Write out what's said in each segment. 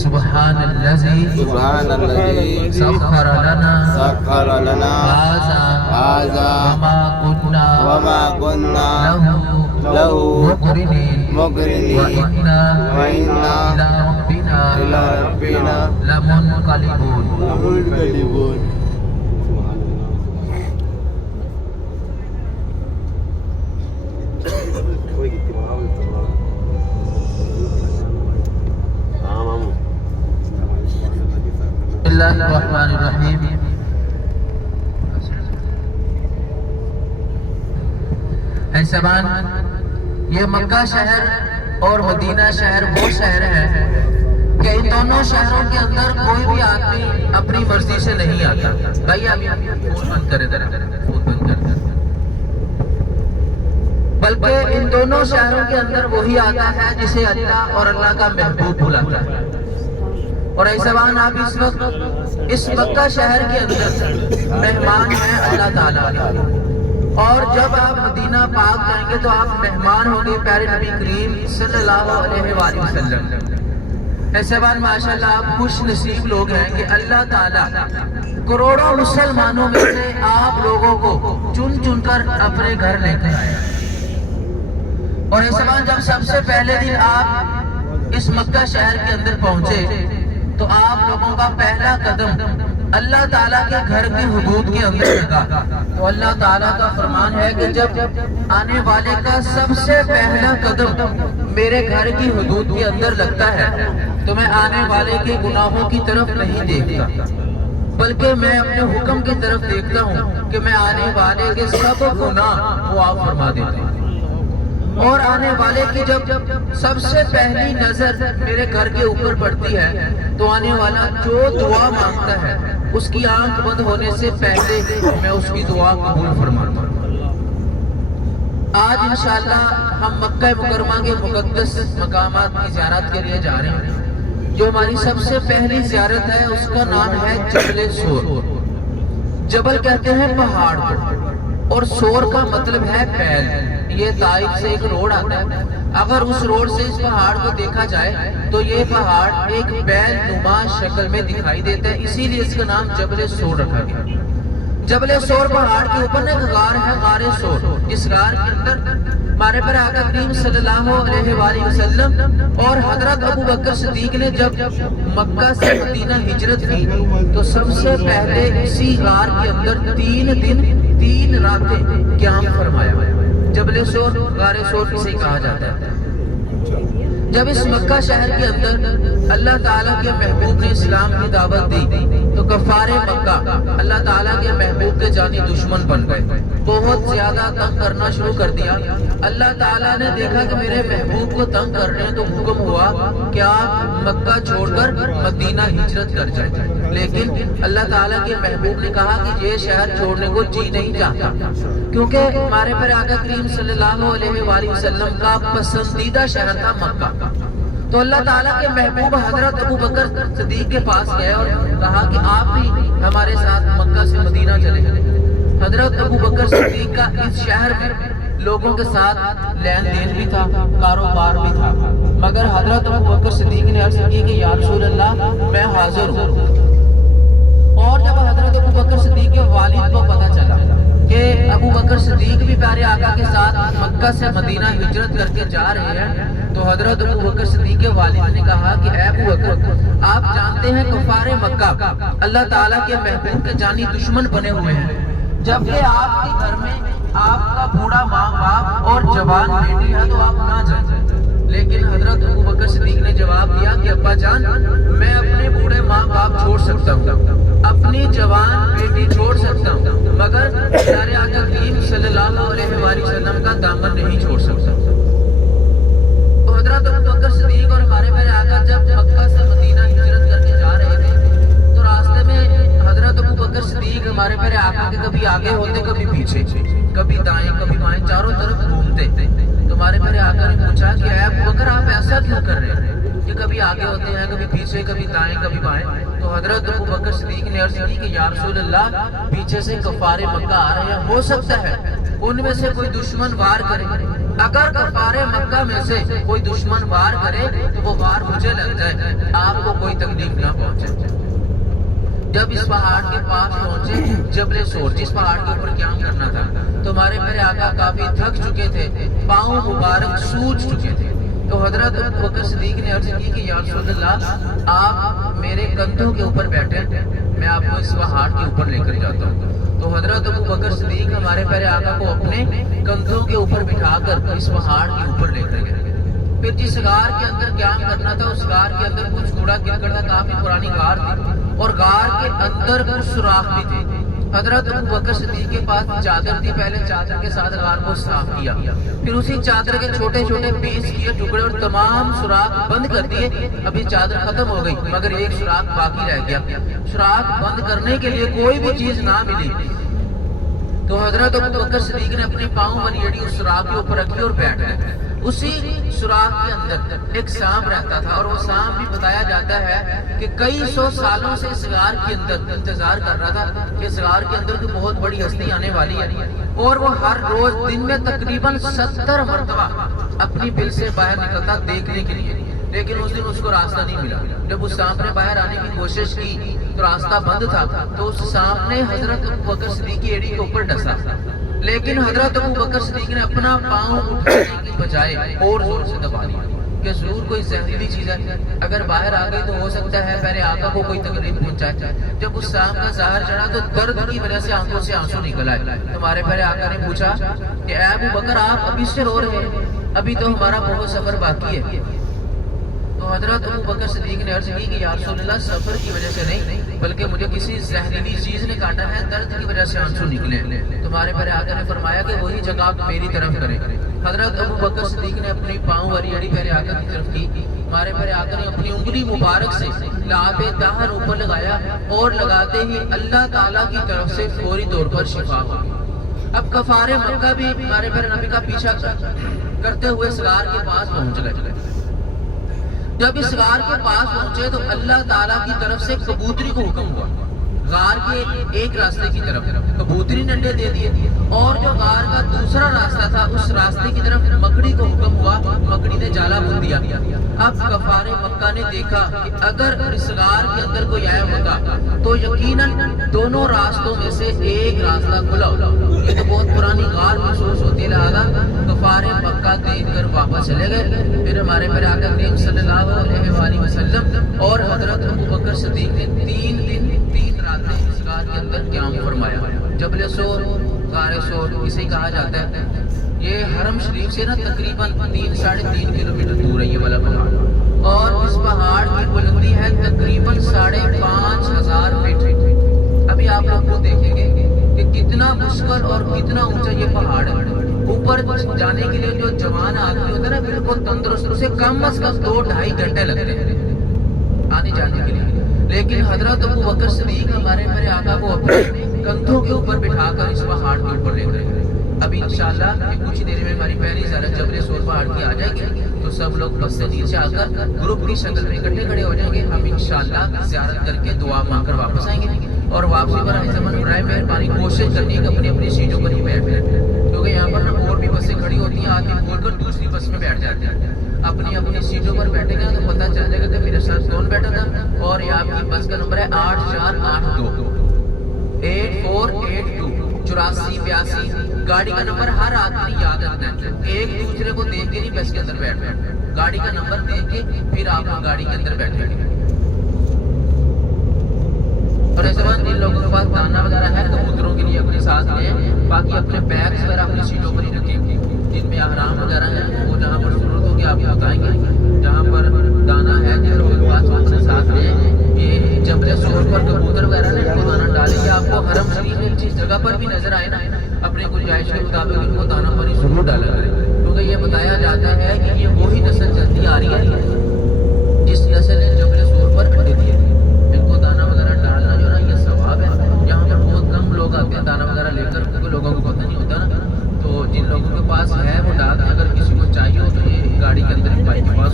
سبحان الذی سخر لنا هذا وما كنا له مقرنين وإنا إلى ربنا لمنقلبون. Bismillahirrahmanirrahim. اے زبان، یہ مکہ شہر اور مدینہ شہر وہ شہر ہے کہ ان دونوں شہروں کے اندر کوئی بھی آدمی اپنی مرضی سے نہیں آتا. بھائی آپ فون بند کریں ذرا، فون بند کریں. بلکہ ان دونوں شہروں کے اندر وہی آتا ہے جسے اللہ اور اللہ کا محبوب بلاتا ہے. اور اے زبان، آپ اس وقت اس مکہ شہر کے اندر مہمان ہیں اللہ تعالیٰ کے، اور جب آپ مدینہ پاک جائیں گے تو آپ مہمان ہوں گے پیارے نبی کریم صلی اللہ علیہ وآلہ وسلم. اے زبان، ماشاءاللہ آپ خوش نصیب لوگ ہیں کہ اللہ تعالیٰ کروڑوں مسلمانوں میں سے آپ لوگوں کو چن چن کر اپنے گھر لے کے آئے. اور اے زبان، جب سب سے پہلے دن آپ اس مکہ شہر کے اندر پہنچے تو آپ لوگوں کا پہلا قدم اللہ تعالیٰ کے گھر کی حدود کے اندر لگا. تو اللہ تعالیٰ کا فرمان ہے کہ جب آنے والے کا سب سے پہلا قدم میرے گھر کی حدود کے اندر لگتا ہے تو میں آنے والے کے گناہوں کی طرف نہیں دیکھتا، بلکہ میں اپنے حکم کی طرف دیکھتا ہوں کہ میں آنے والے کے سب گناہ معاف فرما دیتا ہوں. اور آنے والے کی جب سب سے پہلی نظر میرے گھر کے اوپر پڑتی ہے تو آنے والا جو دعا مانگتا ہے اس کی آنکھ بند ہونے سے پہلے میں اس کی دعا قبول فرماتا ہوں. آج انشاءاللہ ہم مکہ مکرمہ کے مقدس مقامات کی زیارت کے لیے جا رہے ہیں. جو ہماری سب سے پہلی زیارت ہے اس کا نام ہے جبل سور. جبل کہتے ہیں پہاڑ کو، اور سور کا مطلب ہے بیل. یہ طائف سے ایک روڈ آتا ہے، اگر اس روڈ سے اس پہاڑ کو دیکھا جائے تو یہ پہاڑ ایک بیل نما شکل میں دکھائی دیتا ہے، اسی لیے اس کا نام جبل سور رکھا گیا. جبل سور پہاڑ کے اوپر ایک غار ہے، غار سور. اس غار کے اندر ہمارے پر آقا کریم صلی اللہ علیہ وآلہ وسلم اور حضرت ابو بکر صدیق نے جب مکہ سے مدینہ ہجرت کی تو سب سے پہلے اسی غار کے اندر 3 دن 3 راتیں قیام فرمایا. جبل سور، غار سور کسے کہا جاتا ہے. جب اس مکہ شہر کے اندر اللہ تعالیٰ کے محبوب نے اسلام کی دعوت دی تو کفار مکہ اللہ تعالیٰ کے محبوب کے جانی دشمن بن گئے، بہت زیادہ تنگ کرنا شروع کر دیا. اللہ تعالیٰ نے دیکھا کہ میرے محبوب کو تنگ کر رہے ہیں تو حکم ہوا کہ آپ مکہ چھوڑ کر مدینہ ہجرت کر جائیں. لیکن اللہ تعالیٰ کے محبوب نے کہا کہ یہ شہر چھوڑنے کو جی نہیں چاہتا، کیونکہ ہمارے پر آقا کریم صلی اللہ علیہ وآلہ وسلم کا پسندیدہ شہر تھا مکہ. تو اللہ تعالیٰ کے محبوب حضرت ابو بکر صدیق کے پاس گئے اور کہا کہ آپ بھی ہمارے ساتھ مکہ سے مدینہ چلے. حضرت ابو بکر صدیق کا اس شہر میں لوگوں کے ساتھ لین دین بھی تھا، کاروبار بھی تھا، مگر حضرت ابو بکر صدیق نے عرض کی کہ یا رسول اللہ میں حاضر ہوں. اور جب حضرت ابو بکر صدیق کے والد کو پتہ چلا کہ ابو بکر صدیق بھی پیارے آقا کے ساتھ مکہ سے مدینہ ہجرت کر کے جا رہے ہیں تو حضرت ابو بکر صدیق کے والد نے کہا کہ اے ابو بکر، آپ جانتے ہیں کفار مکہ اللہ تعالیٰ کے محبوب کے جانی دشمن بنے ہوئے ہیں، جبکہ آپ کے گھر میں آپ کا بوڑھا ماں باپ اور جوان بیٹی ہے تو آپ نہ جائیں. لیکن حضرت ابو بکر صدیق نے جواب دیا کہ ابا جان، میں اپنے بوڑھے ماں باپ چھوڑ سکتا ہوں، اپنی جوان بیٹی چھوڑ سکتا ہوں، مگر پیارے آقا کریم صلی اللہ علیہ وآلہ وسلم کا دامن نہیں چھوڑ سکتا. تو حضرت ابو بکر صدیق اور ہمارے پیارے آقا جب مکہ سے مدینہ ہجرت کر کے جا رہے تھے تو راستے میں حضرت ابو بکر صدیق ہمارے پیارے آقا کے کبھی آگے ہوتے کبھی پیچھے، کبھی دائیں کبھی بائیں، چاروں طرف گھومتے. تو ہمارے پیارے آقا نے پوچھا کہ اے ابو بکر آپ ایسا کیوں کر رہے ہیں کہ کبھی آگے ہوتے ہیں کبھی پیچھے، کبھی دائیں کبھی بائیں. تو حضرت ابو بکر صدیق نے عرض کی کہ یا رسول اللہ پیچھے سے کفار مکہ آ رہے ہیں، ہو سکتا ہے ان میں سے کوئی دشمن وار کرے، اگر کفارے مکہ میں سے کوئی دشمن وار کرے تو وہ وار مجھے لگ جائے، آپ کو کوئی تکلیف نہ پہنچے۔ جب اس پہاڑ کے پاس پہنچے جبل سور، جس پہاڑ کے اوپر قیام کرنا تھا، تو ہمارے میرے آقا کافی تھک چکے تھے، پاؤں مبارک سوج چکے تھے۔ تو حضرت ابوبکر صدیق نے عرض کی کہ یا رسول اللہ، آپ میرے کندھوں کے اوپر بیٹھے، میں آپ کو اس پہاڑ کے اوپر لے کر جاتا ہوں۔ تو حضرت ابوبکر صدیق ہمارے پیارے آقا کو اپنے کندھوں کے اوپر بٹھا کر اس پہاڑ کے اوپر لے کر گئے۔ پھر جس غار کے اندر قیام کرنا تھا، اس غار کے اندر کچھ کوڑا کرکٹ تھا، کافی پرانی غار تھی، اور غار کے اندر کچھ سوراخ بھی تھے۔ حضرت ابوبکر صدیق کے پاس چادر تھی، پہلے چادر کے ساتھ غار کو صاف کیا، پھر اسی چادر کے چھوٹے چھوٹے پیس کیے ٹکڑے اور تمام سوراخ بند کر دیے۔ ابھی چادر ختم ہو گئی مگر ایک سوراخ باقی رہ گیا، سوراخ بند کرنے کے لیے کوئی بھی چیز نہ ملی۔ تو حضرت ابوبکر صدیق نے اپنی پاؤں والی ایڑی اس سوراخ کے اوپر رکھی اور بیٹھ گئے۔ اسی سوراخ کے اندر ایک سانپ رہتا تھا، اور وہ سانپ بھی بتایا جاتا ہے کہ کئی سو سالوں سے اس غار کے اندر انتظار کر رہا تھا کہ اس غار کے اندر کوئی بہت بڑی ہستی آنے والی ہے، اور وہ ہر روز دن میں تقریباً 70 مرتبہ اپنی بل سے باہر نکلتا دیکھنے کے لیے، لیکن اس دن اس کو راستہ نہیں ملا۔ جب اس سانپ نے باہر آنے کی کوشش کی تو راستہ بند تھا، تو اس سانپ نے حضرت ابوبکر صدیق کی ایڑی کے اوپر ڈسا، لیکن حضرت ابوبکر صدیق نے اپنا پاؤں اٹھانے کی بجائے اور زور سے دبا دیا کہ ضرور کوئی زہریلی چیز ہے، اگر باہر آ گئی تو ہو سکتا ہے میرے آقا کو کوئی تکلیف پہنچائے۔ جب اس سانپ کا ظاہر چڑھا تو درد کی وجہ سے آنکھوں سے آنسو نکل آئے۔ تمہارے پیارے آقا نے پوچھا کہ اے ابوبکر، آپ ابھی سے رو رہے ہیں؟ ابھی تو ہمارا بہت سفر باقی ہے۔ تو حضرت ابوبکر صدیق نے عرض کی کہ یا رسول اللہ، سفر کی وجہ سے نہیں بلکہ مجھے کسی زہریلی چیز نے کاٹا ہے، درد کی وجہ سے آنسو نکلے۔ تمہارے پیارے آقا نے فرمایا کہ وہی جگہ آپ میری طرف کریں۔ حضرت ابوبکر صدیق نے اپنی پاؤں والی ایڑی پیارے آقا کی طرف کی، ہمارے پیارے آقا نے اپنی انگلی مبارک سے لعاب دہن اوپر لگایا، اور لگاتے ہی اللہ تعالیٰ کی طرف سے فوری طور پر شفا ہو گئی۔ اب کفار مکہ بھی ہمارے پیارے نبی کا پیچھا کرتے ہوئے اس غار کے پاس پہنچ گئے۔ جب اس غار کے پاس پہنچے تو اللہ تعالیٰ کی طرف سے کبوتری کو حکم ہوا، غار کے ایک راستے کی طرف کبوتری نے انڈے دے دیے، اور جو غار کا دوسرا راستہ تھا اس راستے کی طرف مکڑی کو حکم ہوا، مکڑی نے جالا بن دیا۔ اب کفار مکہ نے دیکھا کہ اگر اس غار کے اندر کوئی آیا ہوتا تو یقیناً دونوں راستوں میں سے ایک راستہ کھلا ہوتا، یہ تو بہت پرانی غار محسوس ہوتی ہے، لہذا کفار مکہ دیکھ کر واپس چلے گئے۔ پھر ہمارے میرے آقا کریم صلی اللہ علیہ وآلہ وسلم اور حضرت ابوبکر صدیق نے 3 دن 3 راتیں اس غار کے اندر قیام فرمایا۔ جبل سور، غار سور اسے کہا جاتا ہے، یہ حرم شریف سے نا تقریباً 3-3.5 کلومیٹر دور ہے یہ والا پہاڑ، اور اس پہاڑ کی بلندی ہے تقریباً 5,500 فٹ۔ ابھی آپ لوگ کو دیکھیں گے کہ کتنا مشکل اور کتنا اونچا یہ پہاڑ ہے۔ اوپر جانے کے لیے جو جوان آدمی ہوتا ہے نا بالکل تندرست، اسے کم از کم 2-2.5 گھنٹے لگتے ہیں آنے جانے کے لیے، لیکن حضرت ابوبکر صدیق ہمارے میرے آقا کو اپنے کندھوں کے اوپر بٹھا کر اس پہاڑ کے اوپر لے گئے۔ ابھی انشاءاللہ کچھ دیر میں ہماری پہلی زیارت جبل سور پہاڑ کی آ جائے گی، تو سب لوگ بس سے نیچے آ کر گروپ کی شکل میں اکٹھے کھڑے ہو جائیں گے۔ ہم انشاءاللہ زیارت کر کے دعا مانگ کر واپس آئیں گے، اور واپسی پر ہمیں زمان برائے مہربانی کوشش کرنی ہے کہ اپنی اپنی سیٹوں پر ہی بیٹھ جائیں، کیونکہ یہاں پر نا اور بھی بسیں کھڑی ہوتی ہیں، آدمی کھول کر دوسری بس میں بیٹھ جاتے ہیں۔ اپنی اپنی سیٹوں پر بیٹھے گا تو پتہ چل جائے گا کہ میرے ساتھ کون بیٹھا تھا، اور یہ آپ کی بس کا نمبر ہے 8482 8482 گاڑی کا نمبر ہر آدمی یاد رکھنا ہے، ایک دوسرے کو دیکھ کے نہیں بس کے اندر بیٹھنا ہے، گاڑی کا نمبر دیکھ کے پھر آپ گاڑی کے اندر بیٹھیں گے۔ اور ایسے بعد جن لوگوں کے پاس دانا وغیرہ ہے کبوتروں کے لیے اپنے ساتھ لیں، باقی اپنے بیگز وغیرہ اپنی سیٹوں پر ہی رکھیں گے، جن میں احرام وغیرہ ہیں وہ جہاں پر ضرورت ہوگی آپ بتائیں گے، جہاں پر دانا ہے جن لوگوں کے پاس وہ اپنے ساتھ لیں۔ یہ جبل سور پر کبوتر وغیرہ نے ان کو دانا ڈالیں گے، آپ کو حرم شریف میں جس جگہ پر بھی نظر آئے نا اپنے گنجائش کے مطابق ان کو دانا پانی ضرور ڈالا کریں، کیونکہ یہ بتایا جاتا ہے کہ یہ وہی نسل چلتی آ رہی ہے جس نسل نے جبل سور پر انڈے دیے تھے۔ ان کو دانا وغیرہ ڈالنا جو نا یہ ثواب ہے، یہاں پر بہت کم لوگ آتے ہیں دانا وغیرہ لے کر، کیونکہ لوگوں کو پتہ نہیں ہوتا نا، تو جن لوگوں کے پاس ہے وہ ڈال دیں، اگر کسی کو چاہیے ہو تو یہ گاڑی کے اندر بائک کے پاس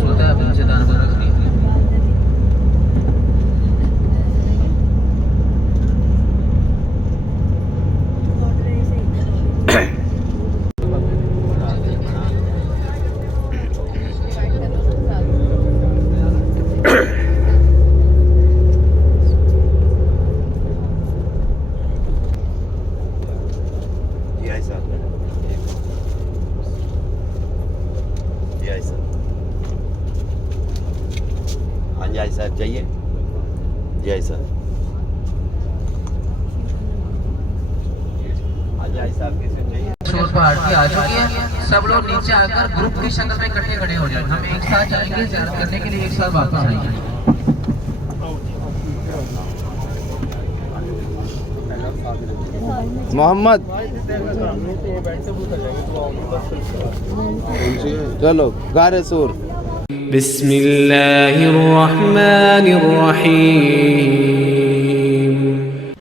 جی صاحب چاہیے جی صاحب جی صاحب کیسے چاہیے شور پہاڑ کی آ چکی ہے. سب لوگ نیچے آ کر گروپ کی شکل میں اکٹھے کھڑے ہو جائیں. ہم ایک ساتھ جائیں گے زیارت کرنے کے لیے, ایک ساتھ واپس آئیں گے. محمد چلو گارے سور. بسم اللہ الرحمن الرحیم.